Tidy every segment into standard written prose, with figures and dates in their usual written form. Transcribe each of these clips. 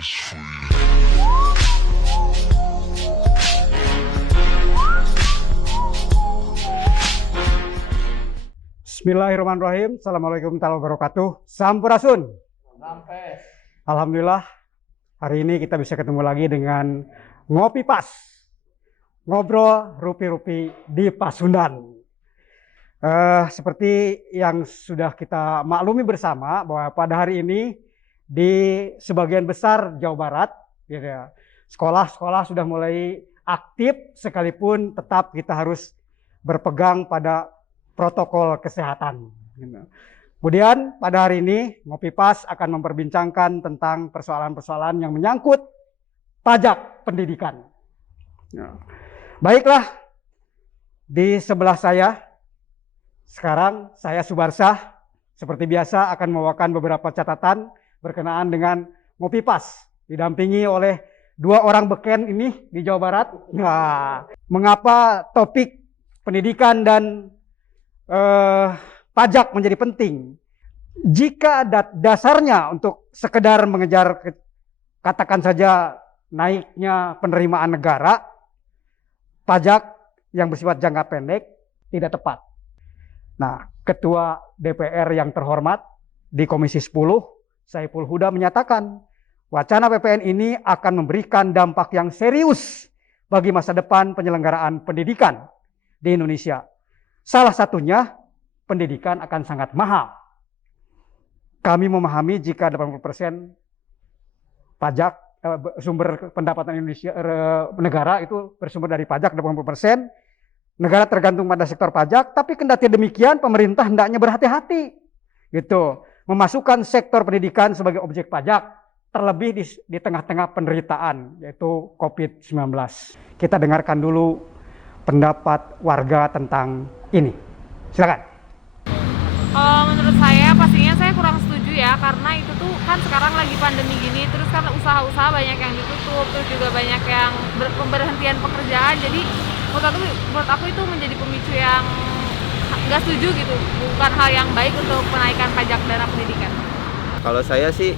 Bismillahirrahmanirrahim. Assalamualaikum warahmatullahi wabarakatuh. Sampurasun. Sampai. Alhamdulillah, hari ini kita bisa ketemu lagi dengan Ngopi Pas. Ngobrol rupi-rupi di Pasundan. Seperti yang sudah kita maklumi bersama bahwa pada hari ini di sebagian besar Jawa Barat, gitu ya, sekolah-sekolah sudah mulai aktif sekalipun tetap kita harus berpegang pada protokol kesehatan. Kemudian pada hari ini Ngopi Pas akan memperbincangkan tentang persoalan-persoalan yang menyangkut pajak pendidikan. Baiklah, di sebelah saya sekarang saya Subarsah seperti biasa akan membawakan beberapa catatan berkenaan dengan Ngopi Pas, didampingi oleh dua orang beken ini di Jawa Barat. Nah, mengapa topik pendidikan dan pajak menjadi penting? Jika dasarnya untuk sekedar mengejar katakan saja naiknya penerimaan negara, pajak yang bersifat jangka pendek tidak tepat. Nah, Ketua DPR yang terhormat di Komisi 10, Saiful Huda menyatakan, wacana PPN ini akan memberikan dampak yang serius bagi masa depan penyelenggaraan pendidikan di Indonesia. Salah satunya, pendidikan akan sangat mahal. Kami memahami jika 80% pajak sumber pendapatan Indonesia negara itu bersumber dari pajak 80%. Negara tergantung pada sektor pajak, tapi kendati demikian pemerintah hendaknya berhati-hati gitu, memasukkan sektor pendidikan sebagai objek pajak, terlebih di tengah-tengah penderitaan yaitu COVID-19. Kita dengarkan dulu pendapat warga tentang ini. Silakan. Menurut saya pastinya saya kurang setuju ya, karena itu tuh kan sekarang lagi pandemi gini, terus kan usaha-usaha banyak yang ditutup, terus juga banyak yang pemberhentian pekerjaan. Jadi menurut aku itu menjadi pemicu yang nggak setuju gitu, bukan hal yang baik untuk menaikkan pajak dana pendidikan. Kalau saya sih,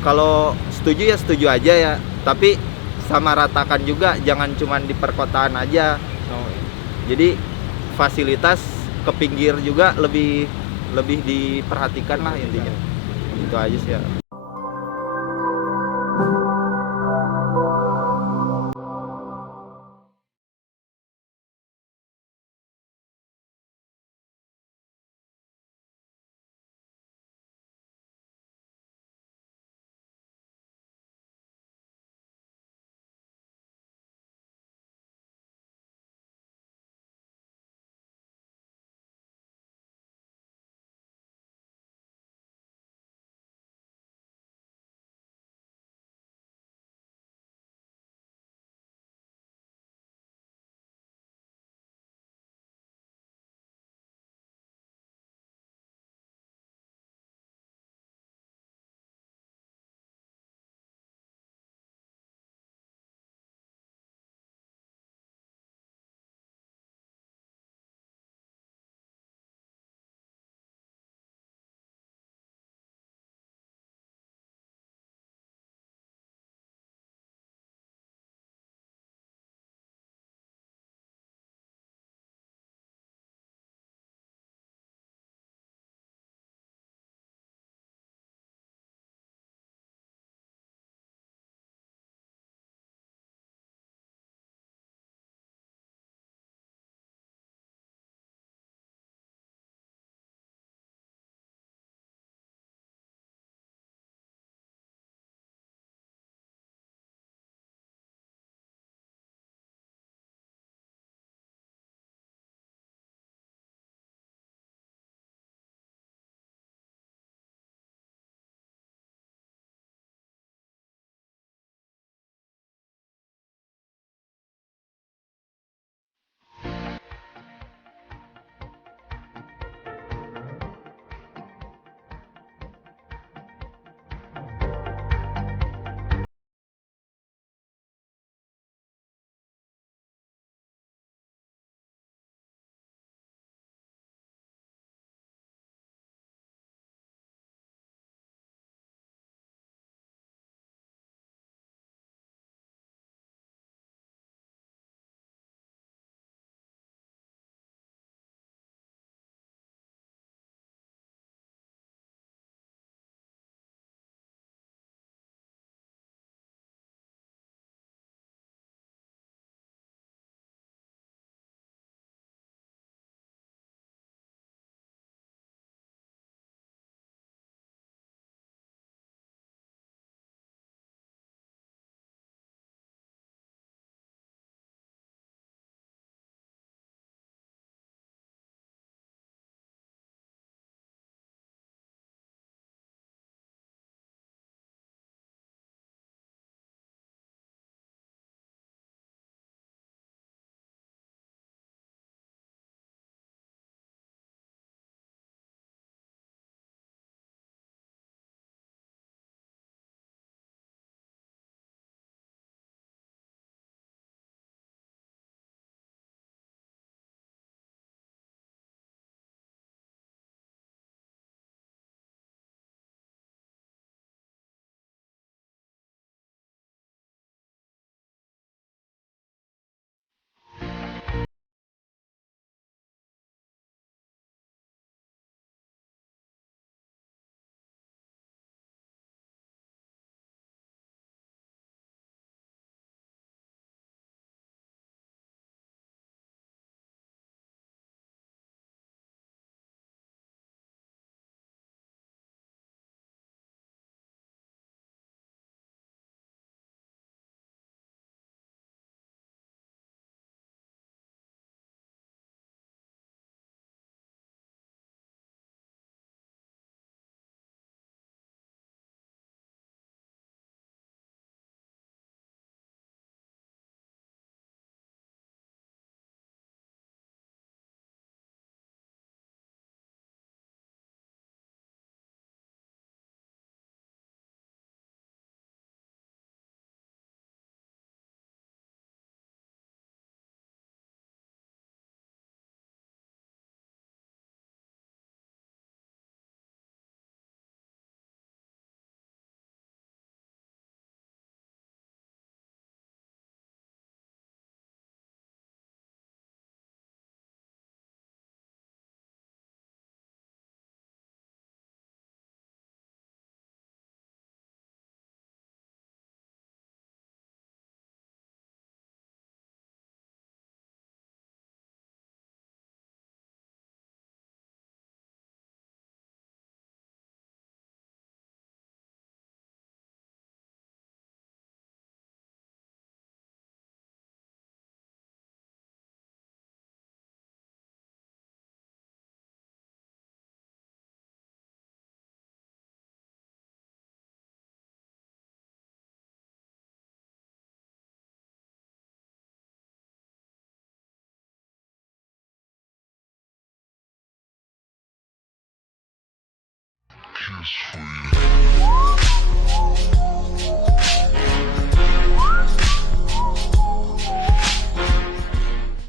kalau setuju ya setuju aja ya, tapi sama ratakan juga, jangan cuma di perkotaan aja. Jadi fasilitas ke pinggir juga lebih diperhatikan lah intinya. Itu aja sih ya.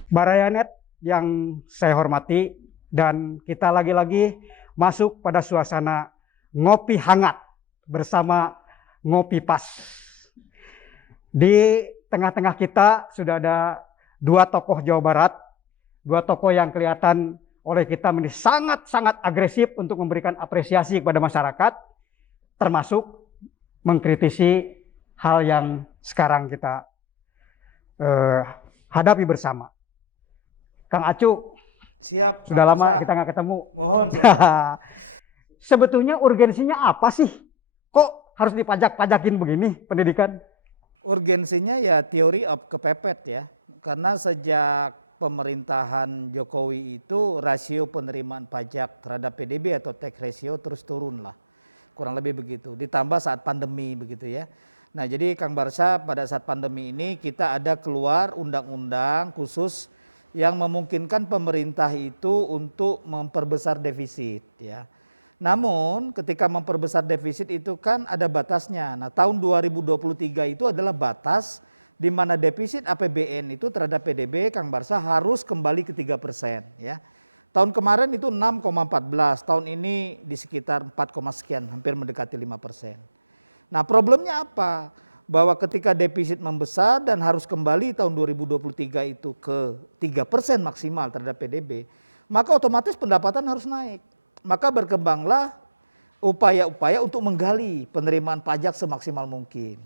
Barayanet yang saya hormati, dan kita lagi-lagi masuk pada suasana ngopi hangat bersama Ngopi Pas. Di tengah-tengah kita sudah ada dua tokoh Jawa Barat, dua tokoh yang kelihatan oleh kita menjadi sangat-sangat agresif untuk memberikan apresiasi kepada masyarakat, termasuk mengkritisi hal yang sekarang kita hadapi bersama. Kang Acu, Siap. sudah Kang lama Musa. kita nggak ketemu. Mohon. Sebetulnya urgensinya apa sih? Kok harus dipajak-pajakin begini pendidikan? Urgensinya ya teori of kepepet ya. Karena sejak pemerintahan Jokowi itu rasio penerimaan pajak terhadap PDB atau tax ratio terus turun lah. Kurang lebih begitu. Ditambah saat pandemi begitu ya. Nah jadi Kang Barsa, pada saat pandemi ini kita ada keluar undang-undang khusus yang memungkinkan pemerintah itu untuk memperbesar defisit ya. Namun ketika memperbesar defisit itu kan ada batasnya. Nah tahun 2023 itu adalah batas di mana defisit APBN itu terhadap PDB Kang Barsa harus kembali ke 3% ya. Tahun kemarin itu 6,14, tahun ini di sekitar 4, sekian, hampir mendekati 5%. Nah problemnya apa? Bahwa ketika defisit membesar dan harus kembali tahun 2023 itu ke 3% maksimal terhadap PDB, maka otomatis pendapatan harus naik. Maka berkembanglah upaya-upaya untuk menggali penerimaan pajak semaksimal mungkin.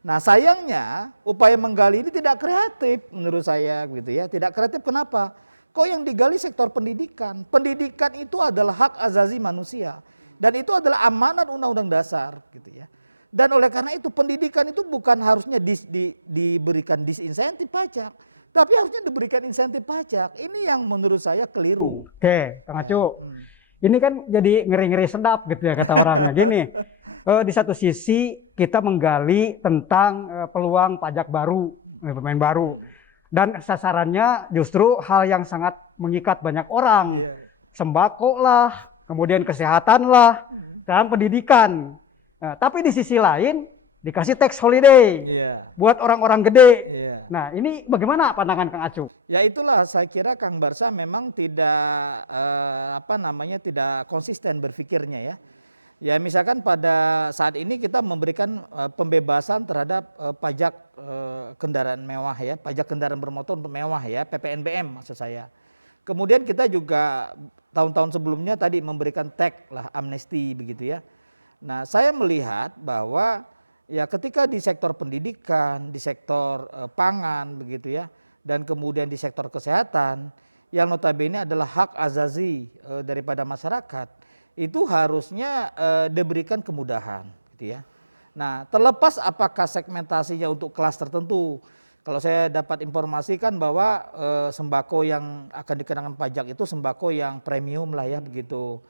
Nah sayangnya upaya menggali ini tidak kreatif menurut saya gitu ya. Tidak kreatif kenapa? Kok yang digali sektor pendidikan? Pendidikan itu adalah hak azazi manusia dan itu adalah amanat undang-undang dasar gitu ya. Dan oleh karena itu pendidikan itu bukan harusnya diberikan disinsentif pajak, tapi harusnya diberikan insentif pajak. Ini yang menurut saya keliru. Oke, Kang Acu. Ini kan jadi ngeri-ngeri sedap gitu ya kata orangnya. Gini, di satu sisi kita menggali tentang peluang pajak baru, pemain baru. Dan sasarannya justru hal yang sangat mengikat banyak orang. Sembako lah, kemudian kesehatan lah, dan pendidikan. Nah, tapi di sisi lain dikasih tax holiday buat orang-orang gede. Nah ini bagaimana pandangan Kang Acu? Ya itulah saya kira Kang Barsa memang tidak tidak konsisten berpikirnya ya. Ya misalkan pada saat ini kita memberikan pembebasan terhadap pajak kendaraan mewah ya, pajak kendaraan bermotor untuk mewah ya, PPNBM maksud saya. Kemudian kita juga tahun-tahun sebelumnya tadi memberikan tax lah, amnesti begitu ya. Nah saya melihat bahwa ya ketika di sektor pendidikan, di sektor pangan begitu ya, dan kemudian di sektor kesehatan yang notabene adalah hak azazi daripada masyarakat, itu harusnya diberikan kemudahan gitu ya. Nah terlepas apakah segmentasinya untuk kelas tertentu, kalau saya dapat informasi kan bahwa sembako yang akan dikenakan pajak itu sembako yang premium lah ya begitu.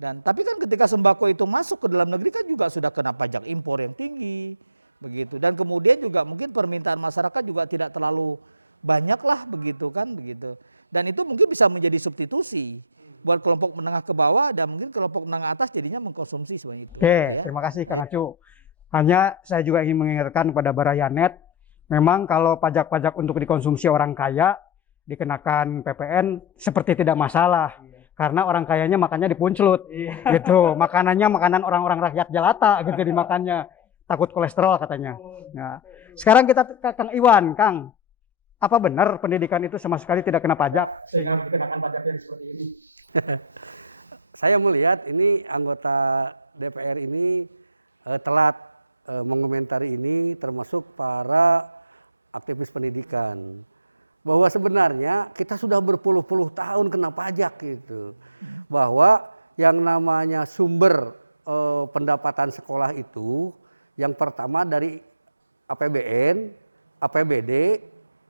Dan tapi kan ketika sembako itu masuk ke dalam negeri kan juga sudah kena pajak impor yang tinggi begitu. Dan kemudian juga mungkin permintaan masyarakat juga tidak terlalu banyak lah begitu kan begitu. Dan itu mungkin bisa menjadi substitusi buat kelompok menengah ke bawah dan mungkin kelompok menengah atas jadinya mengkonsumsi sebenarnya itu. Oke, gitu ya. Terima kasih Kang Acu. Hanya saya juga ingin mengingatkan kepada Barayanet, memang kalau pajak-pajak untuk dikonsumsi orang kaya dikenakan PPN seperti tidak masalah. Karena orang kayanya makannya dipuncelut, gitu. Makanannya makanan orang-orang rakyat jelata, gitu dimakannya. Takut kolesterol katanya. Nah, sekarang kita ke Kang Iwan, Kang. Apa benar pendidikan itu sama sekali tidak kena pajak sehingga harus dikenakan pajak yang seperti ini? Saya melihat ini anggota DPR ini telat mengomentari ini, termasuk para aktivis pendidikan. Bahwa sebenarnya kita sudah berpuluh-puluh tahun kena pajak gitu. Bahwa yang namanya sumber pendapatan sekolah itu yang pertama dari APBN, APBD,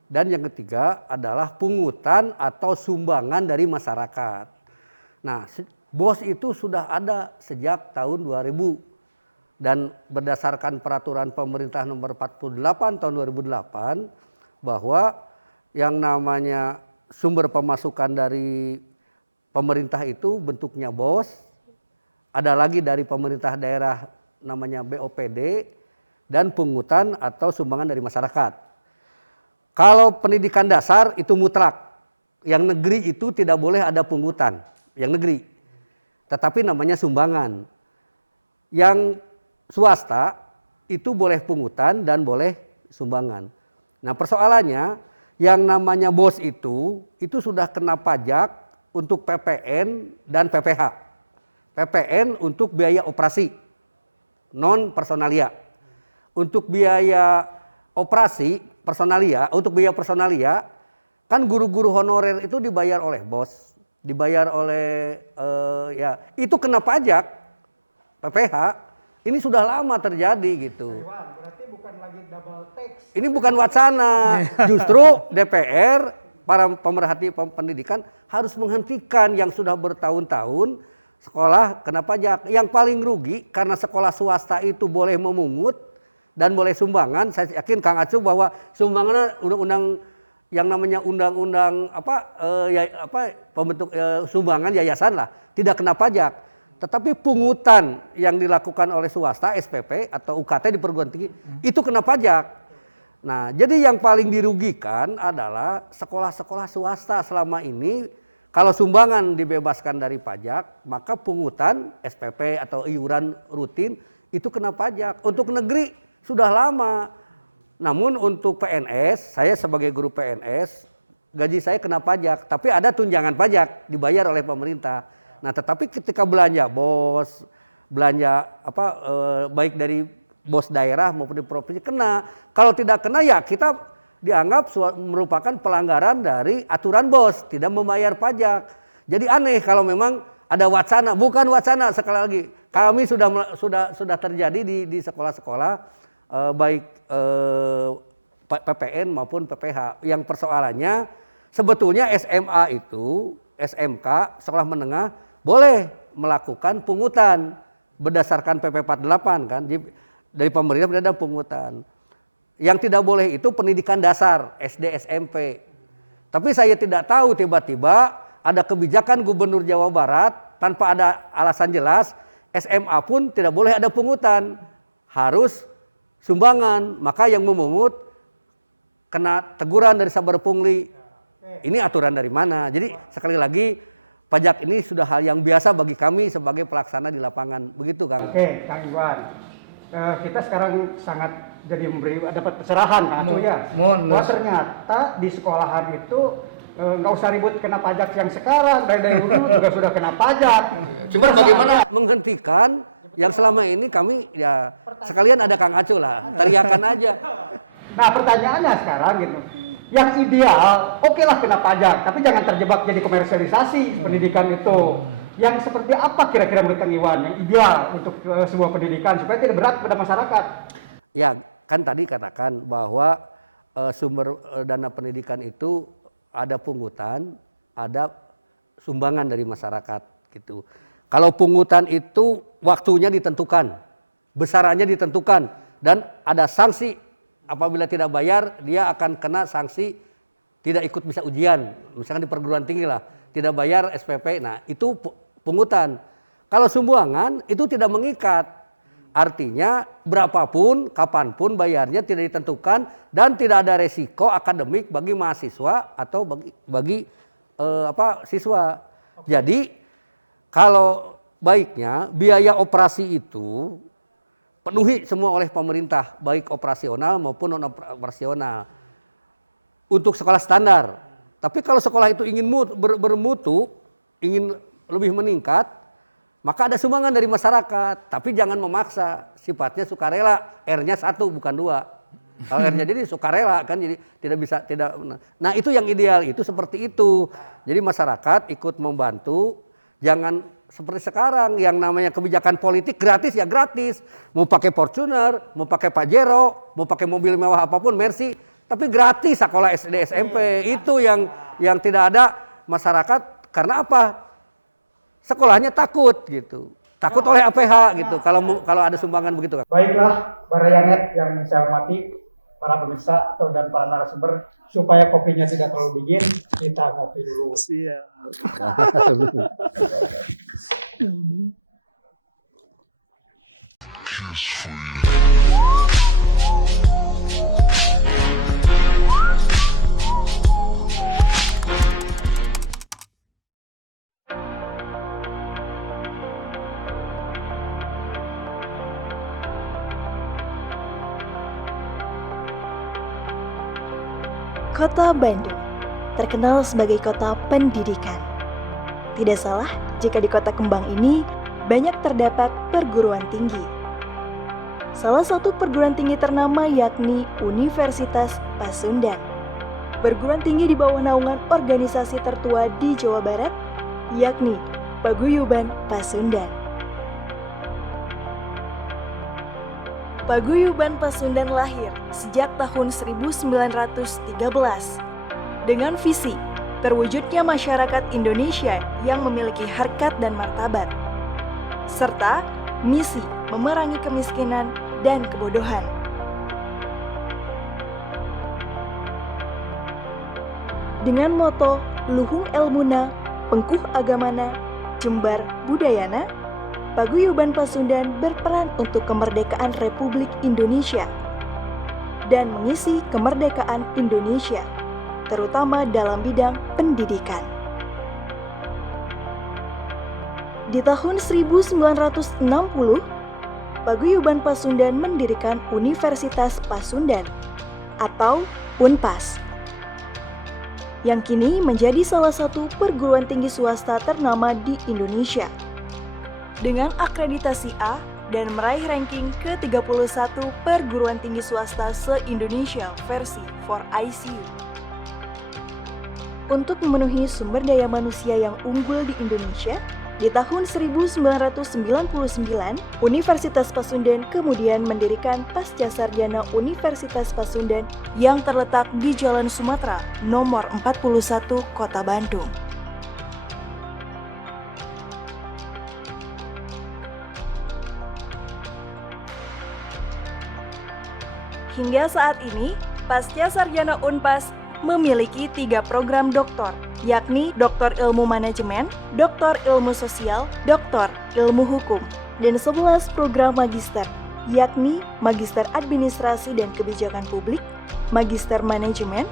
dan yang ketiga adalah pungutan atau sumbangan dari masyarakat. Nah, BOS itu sudah ada sejak tahun 2000 dan berdasarkan peraturan pemerintah nomor 48 tahun 2008 bahwa yang namanya sumber pemasukan dari pemerintah itu bentuknya BOS, ada lagi dari pemerintah daerah namanya BOPD, dan pungutan atau sumbangan dari masyarakat. Kalau pendidikan dasar itu mutlak, yang negeri itu tidak boleh ada pungutan, yang negeri. Tetapi namanya sumbangan. Yang swasta itu boleh pungutan dan boleh sumbangan. Nah persoalannya yang namanya BOS itu sudah kena pajak untuk PPN dan PPH. PPN untuk biaya operasi, non personalia. Untuk biaya operasi personalia, untuk biaya personalia, kan guru-guru honorer itu dibayar oleh BOS, dibayar oleh itu kena pajak PPH. Ini sudah lama terjadi gitu. Berarti bukan lagi double tax. Ini bukan wacana. Justru DPR, para pemerhati pendidikan harus menghentikan yang sudah bertahun-tahun sekolah kena pajak. Yang paling rugi karena sekolah swasta itu boleh memungut dan boleh sumbangan. Saya yakin Kang Acu bahwa sumbangannya undang-undang yang namanya undang-undang pembentuk sumbangan yayasan lah, tidak kena pajak. Tetapi pungutan yang dilakukan oleh swasta, SPP atau UKT di perguruan tinggi itu kena pajak. Nah, jadi yang paling dirugikan adalah sekolah-sekolah swasta selama ini. Kalau sumbangan dibebaskan dari pajak, maka pungutan SPP atau iuran rutin itu kena pajak. Untuk negeri sudah lama. Namun untuk PNS, saya sebagai guru PNS, gaji saya kena pajak, tapi ada tunjangan pajak dibayar oleh pemerintah. Nah, tetapi ketika belanja BOS, belanja baik dari BOS daerah maupun di provinsi kena. Kalau tidak kena ya kita dianggap merupakan pelanggaran dari aturan BOS, tidak membayar pajak. Jadi aneh kalau memang ada wacana, bukan wacana sekali lagi. Kami sudah terjadi di sekolah-sekolah baik PPN maupun PPH. Yang persoalannya sebetulnya SMA itu, SMK, sekolah menengah boleh melakukan pungutan berdasarkan PP 48 kan. Dari pemerintah ada pungutan. Yang tidak boleh itu pendidikan dasar, SD, SMP. Tapi saya tidak tahu tiba-tiba ada kebijakan Gubernur Jawa Barat tanpa ada alasan jelas, SMA pun tidak boleh ada pungutan. Harus sumbangan, maka yang memungut kena teguran dari sabar pungli. Ini aturan dari mana? Jadi sekali lagi pajak ini sudah hal yang biasa bagi kami sebagai pelaksana di lapangan. Begitu Kang. Oke, Kang Iwan. Kita sekarang sangat jadi dapat pencerahan. Ternyata di sekolahan itu nggak usah ribut kena pajak yang sekarang, dari dulu juga sudah kena pajak. Cuman bagaimana menghentikan yang selama ini kami ya sekalian ada Kang Acu lah, teriakan aja. Nah pertanyaannya sekarang gitu, yang ideal oke lah kena pajak, tapi jangan terjebak jadi komersialisasi pendidikan itu. Yang seperti apa kira-kira menurut Kang Iwan yang ideal untuk sebuah pendidikan supaya tidak berat pada masyarakat? Ya kan tadi katakan bahwa sumber dana pendidikan itu ada pungutan, ada sumbangan dari masyarakat gitu. Kalau pungutan itu waktunya ditentukan, besarannya ditentukan, dan ada sanksi apabila tidak bayar dia akan kena sanksi tidak ikut bisa ujian, misalkan di perguruan tinggi lah, tidak bayar SPP, nah itu pungutan. Kalau sumbangan itu tidak mengikat, artinya berapapun, kapanpun bayarnya tidak ditentukan dan tidak ada resiko akademik bagi mahasiswa atau bagi siswa. Jadi kalau baiknya biaya operasi itu penuhi semua oleh pemerintah, baik operasional maupun non operasional untuk sekolah standar. Tapi kalau sekolah itu ingin bermutu, ingin lebih meningkat, maka ada sumbangan dari masyarakat, tapi jangan memaksa, sifatnya sukarela, R-nya 1 bukan 2. Kalau R-nya jadi sukarela kan, jadi tidak. Nah itu yang ideal itu seperti itu. Jadi masyarakat ikut membantu, jangan seperti sekarang yang namanya kebijakan politik gratis ya gratis. Mau pakai Fortuner, mau pakai Pajero, mau pakai mobil mewah apapun, Mercy, tapi gratis sekolah SD SMP. Itu yang tidak ada masyarakat karena apa? Sekolahnya takut gitu, takut oleh APH gitu. Kalau ada sumbangan begitu kan. Baiklah, Barayanet yang saya hormati, para pemirsa dan para narasumber, supaya kopinya tidak terlalu dingin, kita ngopi dulu. Siap. Kota Bandung terkenal sebagai kota pendidikan. Tidak salah jika di kota kembang ini banyak terdapat perguruan tinggi. Salah satu perguruan tinggi ternama yakni Universitas Pasundan. Perguruan tinggi di bawah naungan organisasi tertua di Jawa Barat, yakni Paguyuban Pasundan. Paguyuban Pasundan lahir sejak tahun 1913 dengan visi terwujudnya masyarakat Indonesia yang memiliki harkat dan martabat, serta misi memerangi kemiskinan dan kebodohan. Dengan moto Luhung Elmuna, Pengkuh Agamana, Jembar Budayana, Paguyuban Pasundan berperan untuk kemerdekaan Republik Indonesia dan mengisi kemerdekaan Indonesia, terutama dalam bidang pendidikan. Di tahun 1960, Paguyuban Pasundan mendirikan Universitas Pasundan atau UNPAS, yang kini menjadi salah satu perguruan tinggi swasta ternama di Indonesia dengan akreditasi A dan meraih ranking ke-31 perguruan tinggi swasta se-Indonesia versi 4ICU. Untuk memenuhi sumber daya manusia yang unggul di Indonesia, di tahun 1999, Universitas Pasundan kemudian mendirikan Pascasarjana Universitas Pasundan yang terletak di Jalan Sumatera, nomor 41, Kota Bandung. Hingga saat ini, Pascasarjana Unpas memiliki 3 program doktor, yakni Doktor Ilmu Manajemen, Doktor Ilmu Sosial, Doktor Ilmu Hukum, dan 11 program magister, yakni Magister Administrasi dan Kebijakan Publik, Magister Manajemen,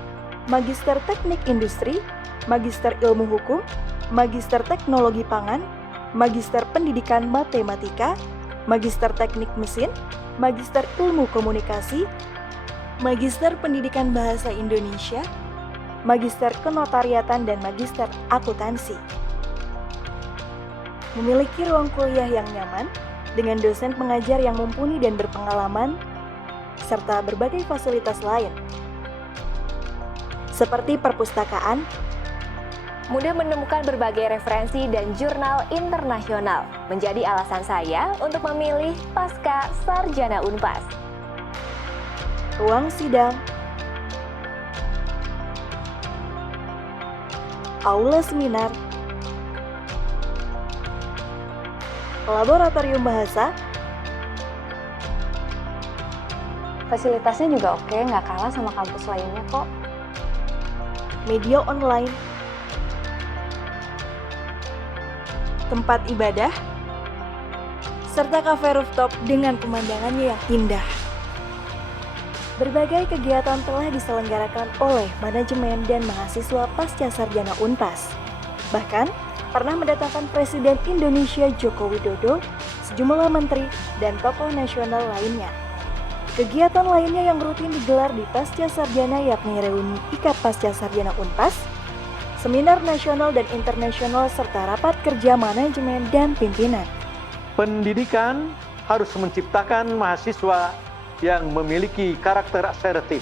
Magister Teknik Industri, Magister Ilmu Hukum, Magister Teknologi Pangan, Magister Pendidikan Matematika, Magister Teknik Mesin, Magister Ilmu Komunikasi, Magister Pendidikan Bahasa Indonesia, Magister Kenotariatan, dan Magister Akuntansi. Memiliki ruang kuliah yang nyaman, dengan dosen pengajar yang mumpuni dan berpengalaman, serta berbagai fasilitas lain, seperti perpustakaan, mudah menemukan berbagai referensi dan jurnal internasional, menjadi alasan saya untuk memilih Pasca Sarjana Unpas. ruang sidang, aula seminar, laboratorium bahasa, Fasilitasnya juga oke, nggak kalah sama kampus lainnya kok. media online, tempat ibadah, serta kafe rooftop dengan pemandangannya yang indah. Berbagai kegiatan telah diselenggarakan oleh manajemen dan mahasiswa Pascasarjana Unpas. Bahkan, pernah mendatangkan Presiden Indonesia Joko Widodo, sejumlah menteri, dan tokoh nasional lainnya. Kegiatan lainnya yang rutin digelar di Pascasarjana yakni reuni Ikat Pascasarjana Unpas, seminar nasional dan internasional, serta rapat kerja manajemen dan pimpinan. Pendidikan harus menciptakan mahasiswa yang memiliki karakter asertif,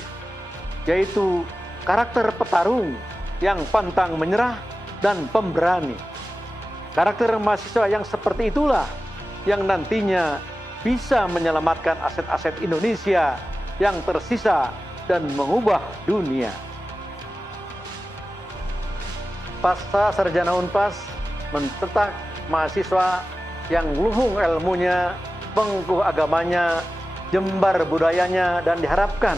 yaitu karakter petarung yang pantang menyerah dan pemberani. Karakter mahasiswa yang seperti itulah yang nantinya bisa menyelamatkan aset-aset Indonesia yang tersisa dan mengubah dunia. Pasca Sarjana Unpas mencetak mahasiswa yang luhung ilmunya, pengkuh agamanya, jembar budayanya, dan diharapkan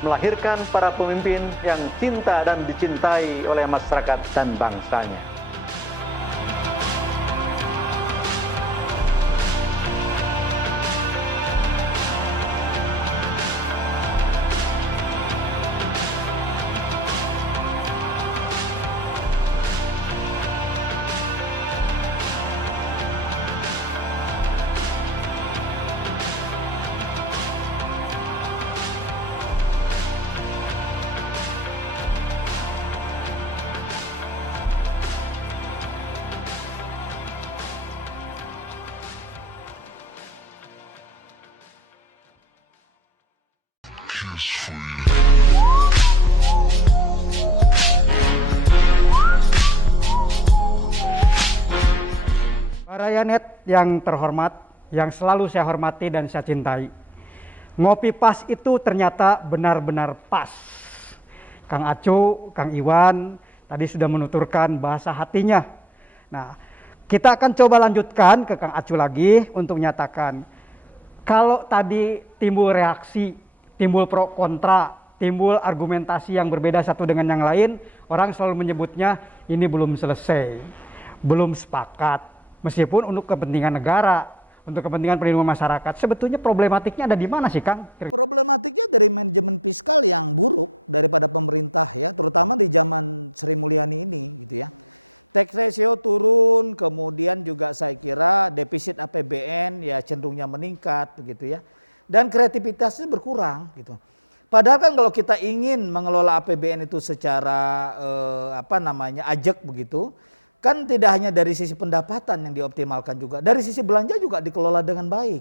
melahirkan para pemimpin yang cinta dan dicintai oleh masyarakat dan bangsanya. Rayanet yang terhormat, yang selalu saya hormati dan saya cintai. Ngopi Pas itu ternyata benar-benar pas. Kang Acu, Kang Iwan tadi sudah menuturkan bahasa hatinya. Nah, kita akan coba lanjutkan ke Kang Acu lagi untuk menyatakan kalau tadi timbul reaksi, timbul pro kontra, timbul argumentasi yang berbeda satu dengan yang lain, orang selalu menyebutnya ini belum selesai, belum sepakat. Meskipun untuk kepentingan negara, untuk kepentingan perlindungan masyarakat, sebetulnya problematiknya ada di mana sih, Kang? Problematiknya dari manajemen fiskal yang buruk daripada pemerintah ya, terutama di zaman Sri Mulyani ini gitu ya. Tax ratio turun, kemudian juga saya kira defisit APBN ya cenderungnya meningkat begitu ya. Dan kreativitasnya berkurang gitu. Padahal kan kalau kita ingin mengelola APBN itu secara ajak begitu, kan tidak hanya dari sisi pendapatan yang dioptimalkan juga, dari sisi belanja juga dikelola dengan baik.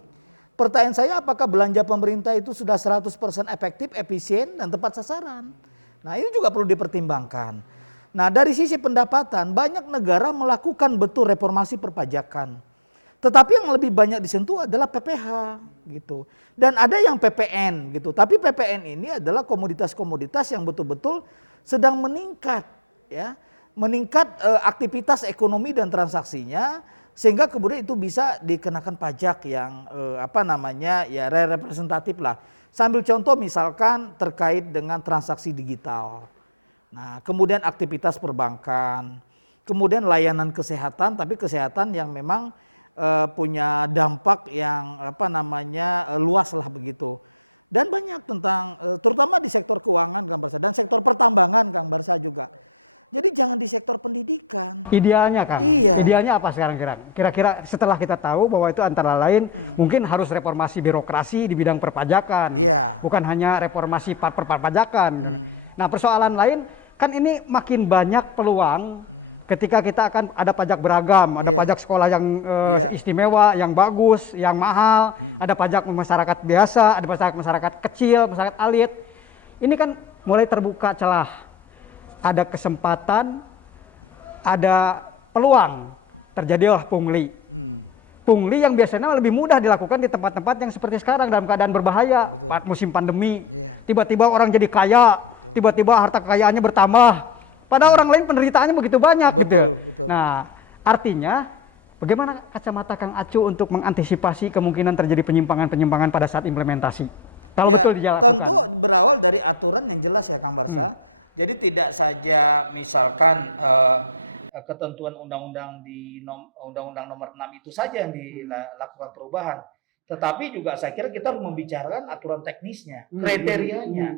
Pertanyaan saya, apakah belanja pemerintah itu sudah 100% efektif, efisien, dan tepat sasaran? Nah, ini juga perlu dipertimbangkan. Nah, dari sisi pendapatan, banyak negara melakukan betul reformasi perpajakan. Tetapi yang lebih banyak disentuh adalah PPh gitu. Dan ada yang PPN gitu. Tapi PPN ini adalah komoditas-komoditas yang betul-betul sedang meningkat ya. Meningkat aktivitas ekonomi dan transaksinya sehingga kemudian itu bisa dikenakan pajak yang representatif lah. Sambil contoh misalkan terkait dengan transaksi digital. Nah, kemudian aktivitas perbankan, kemudian layanan kesehatan, tapi kesehatan yang memang punya dampak yang luas lah begitu. Dan banyak tentang terutama di sektor keuangan Kang Barsa dan sektor pertambangan Kang Barsa juga. Jadi jangan di sektor pendidikan. Idealnya, Kang. Iya. Idealnya apa sekarang kira-kira setelah kita tahu bahwa itu antara lain mungkin harus reformasi birokrasi di bidang perpajakan. Iya. Bukan hanya reformasi perpajakan. Nah, persoalan lain kan ini makin banyak peluang ketika kita akan ada pajak beragam, ada pajak sekolah yang istimewa, yang bagus, yang mahal, ada pajak masyarakat biasa, ada pajak masyarakat kecil, masyarakat elit. Ini kan mulai terbuka celah. Ada kesempatan, ada peluang, terjadilah pungli. Pungli yang biasanya lebih mudah dilakukan di tempat-tempat yang seperti sekarang dalam keadaan berbahaya, musim pandemi. Tiba-tiba orang jadi kaya, tiba-tiba harta kekayaannya bertambah. Padahal orang lain penderitaannya begitu banyak gitu. Nah, artinya bagaimana kacamata Kang Acu untuk mengantisipasi kemungkinan terjadi penyimpangan-penyimpangan pada saat implementasi? Kalau betul dijalankan. Tentu berawal dari aturan yang jelas ya Kang Barsa. Jadi tidak saja misalkan ketentuan undang-undang di undang-undang nomor 6 itu saja yang dilakukan perubahan. Tetapi juga saya kira kita harus membicarakan aturan teknisnya, kriterianya.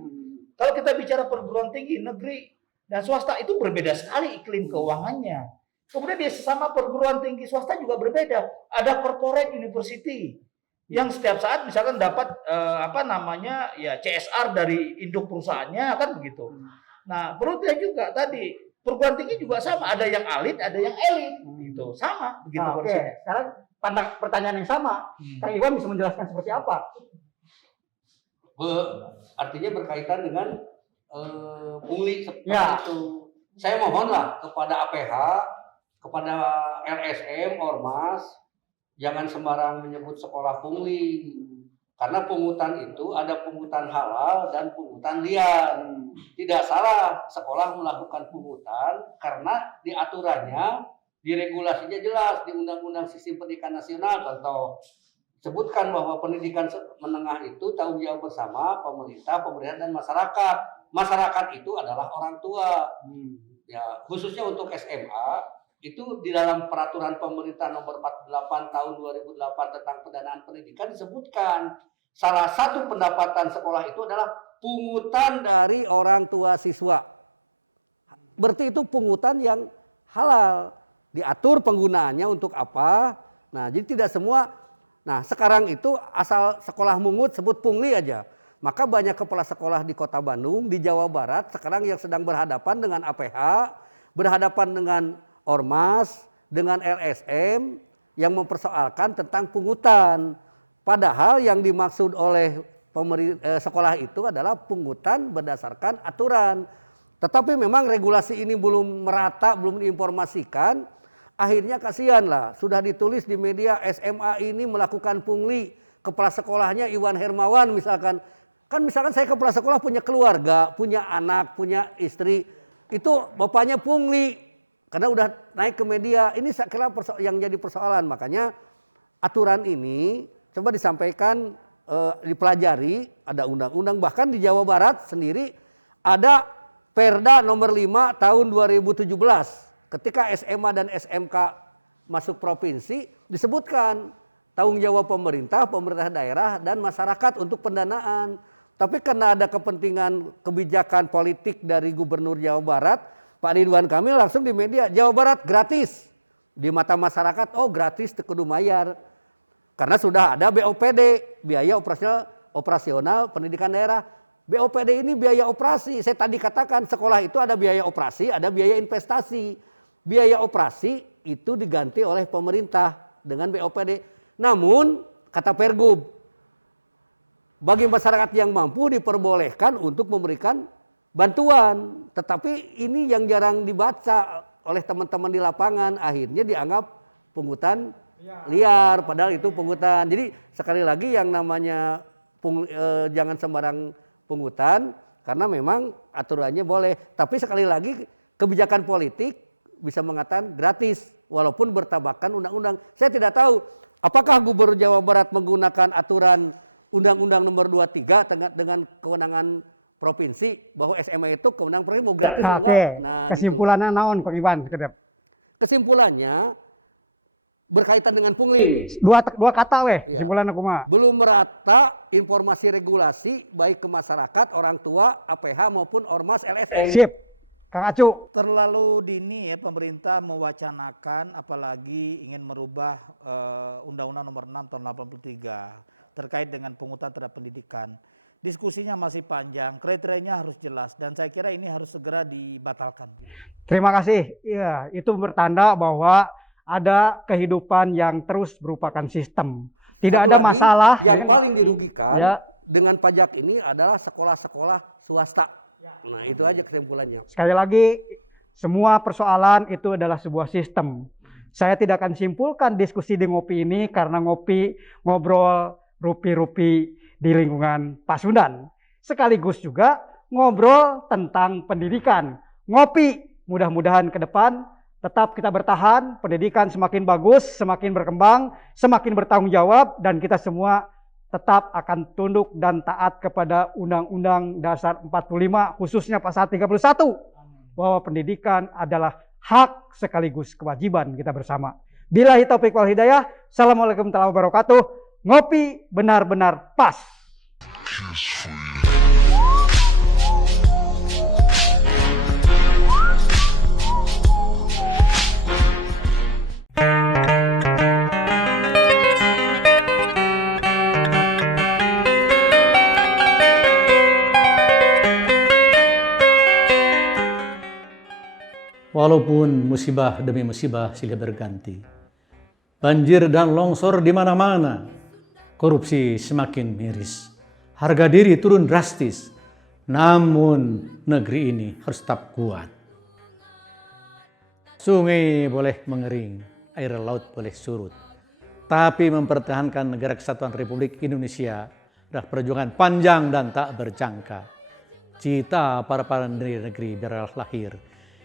Kalau kita bicara perguruan tinggi negeri dan swasta itu berbeda sekali iklim keuangannya. Kemudian di sesama perguruan tinggi swasta juga berbeda. Ada corporate university yang setiap saat misalkan dapat CSR dari induk perusahaannya kan begitu. Nah, perlu dilihat juga tadi perguruan tinggi juga sama, ada yang elit, ada yang elit, gitu, sama begitu. Oke. Sekarang pertanyaan yang sama, Kang Iwan bisa menjelaskan seperti apa? Artinya berkaitan dengan pungli seperti itu. Saya mohonlah kepada APH, kepada LSM, Ormas, jangan sembarang menyebut sekolah pungli. Karena pungutan itu ada pungutan halal dan pungutan liar. Tidak salah sekolah melakukan pungutan karena di aturannya, di regulasinya jelas, di Undang-Undang Sistem Pendidikan Nasional contoh. Sebutkan bahwa pendidikan menengah itu tanggung jawab bersama pemerintah, pemerintah, dan masyarakat. Masyarakat itu adalah orang tua. Ya, khususnya untuk SMA, itu di dalam peraturan pemerintah nomor 48 tahun 2008 tentang pendanaan pendidikan disebutkan salah satu pendapatan sekolah itu adalah pungutan dari orang tua siswa. Berarti itu pungutan yang halal. Diatur penggunaannya untuk apa. Nah, jadi tidak semua. Nah, sekarang itu asal sekolah mungut sebut pungli aja. Maka banyak kepala sekolah di Kota Bandung, di Jawa Barat sekarang yang sedang berhadapan dengan APH, berhadapan dengan Ormas, dengan LSM yang mempersoalkan tentang pungutan. Padahal yang dimaksud oleh sekolah itu adalah pungutan berdasarkan aturan. Tetapi memang regulasi ini belum merata, belum diinformasikan. Akhirnya kasihan lah, sudah ditulis di media SMA ini melakukan pungli. Kepala sekolahnya Iwan Hermawan misalkan. Kan misalkan saya kepala sekolah punya keluarga, punya anak, punya istri. Itu bapaknya pungli. Karena udah naik ke media. Ini saya kira yang jadi persoalan. Makanya aturan ini coba disampaikan, dipelajari. Ada undang-undang, bahkan di Jawa Barat sendiri ada Perda nomor 5 tahun 2017, ketika SMA dan SMK masuk provinsi disebutkan tanggung jawab pemerintah daerah dan masyarakat untuk pendanaan. Tapi karena ada kepentingan kebijakan politik dari Gubernur Jawa Barat, Pak Ridwan Kamil langsung di media, Jawa Barat gratis. Di mata masyarakat, oh gratis kudu mayar. Karena sudah ada BOPD, biaya operasional pendidikan daerah. BOPD ini biaya operasi. Saya tadi katakan sekolah itu ada biaya operasi, ada biaya investasi. Biaya operasi itu diganti oleh pemerintah dengan BOPD. Namun kata Pergub, bagi masyarakat yang mampu diperbolehkan untuk memberikan bantuan. Tetapi ini yang jarang dibaca oleh teman-teman di lapangan, akhirnya dianggap pungutan liar, padahal itu pungutan. Jadi sekali lagi yang namanya jangan sembarang pungutan, karena memang aturannya boleh. Tapi sekali lagi kebijakan politik bisa mengatakan gratis walaupun bertabakan undang-undang. Saya tidak tahu apakah Gubernur Jawa Barat menggunakan aturan Undang-Undang nomor 23 dengan kewenangan provinsi bahwa SMA itu kewenangan provinsi mau gratis enggak. Nah, kesimpulannya gitu. Naon Pak Iwan? Kesimpulannya berkaitan dengan pungli ini. Dua kata weh, ya. kesimpulan aku mah. Belum merata informasi regulasi baik ke masyarakat, orang tua, APH maupun Ormas LSM. Sip. Kang Acu. Terlalu dini ya pemerintah mewacanakan apalagi ingin merubah Undang-Undang nomor 6 tahun 83 terkait dengan pungutan terhadap pendidikan. Diskusinya masih panjang, kriterianya harus jelas dan saya kira ini harus segera dibatalkan. Terima kasih. Ya, itu bertanda bahwa ada kehidupan yang terus merupakan sistem. Tidak Satu ada lagi, masalah. Yang paling dirugikan ya, dengan pajak ini adalah sekolah-sekolah swasta. Ya. Nah itu aja kesimpulannya. Sekali lagi, semua persoalan itu adalah sebuah sistem. Saya tidak akan simpulkan diskusi di Ngopi ini karena ngobrol rupi-rupi di lingkungan Pasundan. Sekaligus juga ngobrol tentang pendidikan. Ngopi, mudah-mudahan ke depan tetap kita bertahan, pendidikan semakin bagus, semakin berkembang, semakin bertanggung jawab, dan kita semua tetap akan tunduk dan taat kepada Undang-Undang Dasar 45, khususnya pasal 31, bahwa pendidikan adalah hak sekaligus kewajiban kita bersama. Billahi taufiq wal hidayah. Assalamualaikum warahmatullahi wabarakatuh. Ngopi benar-benar pas. Walaupun musibah demi musibah silih berganti, banjir dan longsor di mana-mana, korupsi semakin miris, harga diri turun drastis, namun negeri ini harus tetap kuat. Sungai boleh mengering, air laut boleh surut, tapi mempertahankan negara kesatuan Republik Indonesia adalah perjuangan panjang dan tak berjangka. Cita para pendiri negeri biarlah lahir,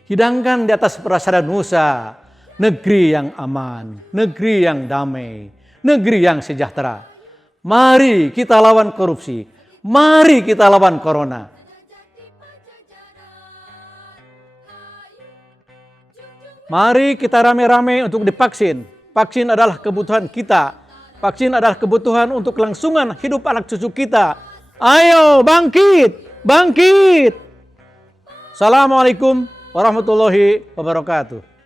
hidangkan di atas prasada Nusa, negeri yang aman, negeri yang damai, negeri yang sejahtera. Mari kita lawan korupsi, mari kita lawan corona. Mari kita rame-rame untuk divaksin. Vaksin adalah kebutuhan kita. Vaksin adalah kebutuhan untuk kelangsungan hidup anak cucu kita. Ayo bangkit, bangkit. Assalamualaikum warahmatullahi wabarakatuh.